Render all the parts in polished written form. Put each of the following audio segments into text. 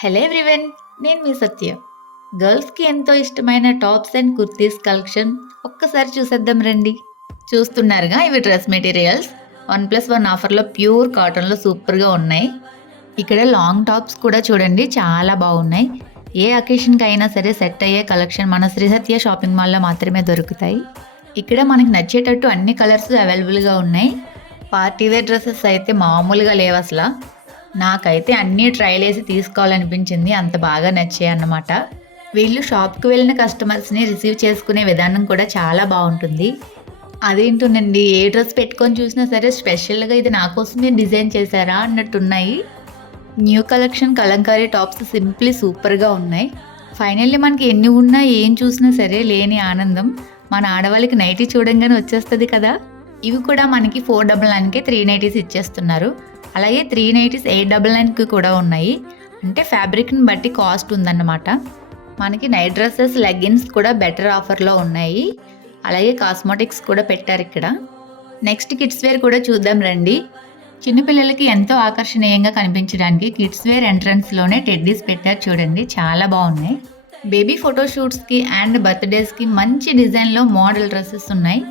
Hello everyone, నేను మీ సత్య. గర్ల్స్కి ఎంతో ఇష్టమైన టాప్స్ అండ్ కుర్తీస్ కలెక్షన్ ఒక్కసారి చూసేద్దాం రండి. చూస్తున్నారుగా, ఇవి డ్రెస్ మెటీరియల్స్ 1+1 ఆఫర్లో ప్యూర్ కాటన్లో సూపర్గా ఉన్నాయి. ఇక్కడ లాంగ్ టాప్స్ కూడా చూడండి, చాలా బాగున్నాయి. ఏ అకేషన్కి అయినా సరే సెట్ అయ్యే కలెక్షన్ మన శ్రీ సత్య షాపింగ్ మాల్లో మాత్రమే దొరుకుతాయి. ఇక్కడ మనకి నచ్చేటట్టు అన్ని కలర్స్ అవైలబుల్గా ఉన్నాయి. పార్టీవేర్ డ్రెస్సెస్ అయితే మామూలుగా లేవు అసలు. నాకైతే అన్నీ ట్రైల్ వేసి తీసుకోవాలనిపించింది, అంత బాగా నచ్చాయి అన్నమాట. వీళ్ళు షాప్కి వెళ్ళిన కస్టమర్స్ని రిసీవ్ చేసుకునే విధానం కూడా చాలా బాగుంటుంది. అదేంటోనండి, ఏ డ్రెస్ పెట్టుకొని చూసినా సరే స్పెషల్గా ఇది నా కోసమే డిజైన్ చేశారా అన్నట్టున్నాయి. New collection kalamkari tops simply సూపర్గా ఉన్నాయి. ఫైనల్లీ మనకి ఎన్ని ఉన్నా ఏం చూసినా సరే లేని ఆనందం మన ఆడవాళ్ళకి నైటీ చూడంగానే వచ్చేస్తుంది కదా. ఇవి కూడా మనకి 499కే 3 నైటీస్ ఇచ్చేస్తున్నారు. అలాగే 3 నైటీస్ 899కి కూడా ఉన్నాయి. అంటే ఫ్యాబ్రిక్ని బట్టి కాస్ట్ ఉందన్నమాట. మనకి నైట్ డ్రెస్సెస్, లెగ్గిన్స్ కూడా బెటర్ ఆఫర్లో ఉన్నాయి. అలాగే కాస్మెటిక్స్ కూడా పెట్టారు ఇక్కడ. నెక్స్ట్ కిడ్స్ వేర్ కూడా చూద్దాం రండి. చిన్నపిల్లలకి ఎంతో ఆకర్షణీయంగా కనిపించడానికి కిడ్స్ వేర్ ఎంట్రన్స్లోనే టెడ్డీస్ పెట్టారు చూడండి, చాలా బాగున్నాయి. బేబీ ఫోటోషూట్స్కి అండ్ బర్త్డేస్కి మంచి డిజైన్లో మోడల్ డ్రెస్సెస్ ఉన్నాయి.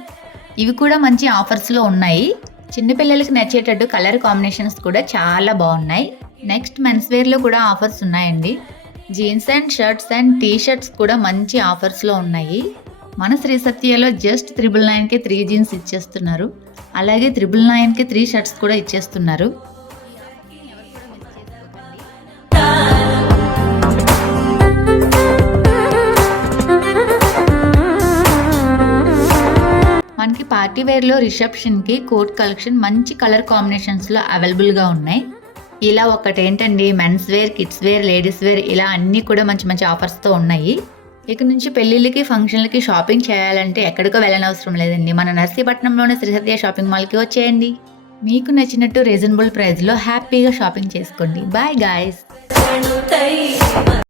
ఇవి కూడా మంచి ఆఫర్స్లో ఉన్నాయి. చిన్నపిల్లలకి నచ్చేటట్టు కలర్ కాంబినేషన్స్ కూడా చాలా బాగున్నాయి. నెక్స్ట్ మెన్స్ వేర్లో కూడా ఆఫర్స్ ఉన్నాయండి. Jeans and shirts and T shirts కూడా మంచి ఆఫర్స్లో ఉన్నాయి. మన శ్రీ సత్యలో జస్ట్ 999కే 3 జీన్స్ ఇచ్చేస్తున్నారు. అలాగే 999కే 3 షర్ట్స్ కూడా ఇచ్చేస్తున్నారు. మనకి పార్టీ వేర్లో రిసెప్షన్కి కోట్ కలెక్షన్ మంచి కలర్ కాంబినేషన్స్లో అవైలబుల్గా ఉన్నాయి. ఇలా ఒకటేంటండి, men's wear, kids wear, ladies wear ఇలా అన్నీ కూడా మంచి మంచి ఆఫర్స్తో ఉన్నాయి. ఇక నుంచి పెళ్ళిళ్ళకి, ఫంక్షన్లకి షాపింగ్ చేయాలంటే ఎక్కడికో వెళ్ళనవసరం లేదండి. మన నర్సీపట్నంలోనే శ్రీ సత్య షాపింగ్ మాల్కి వచ్చేయండి. మీకు నచ్చినట్టు రీజనబుల్ ప్రైస్లో హ్యాపీగా షాపింగ్ చేసుకోండి. Bye guys.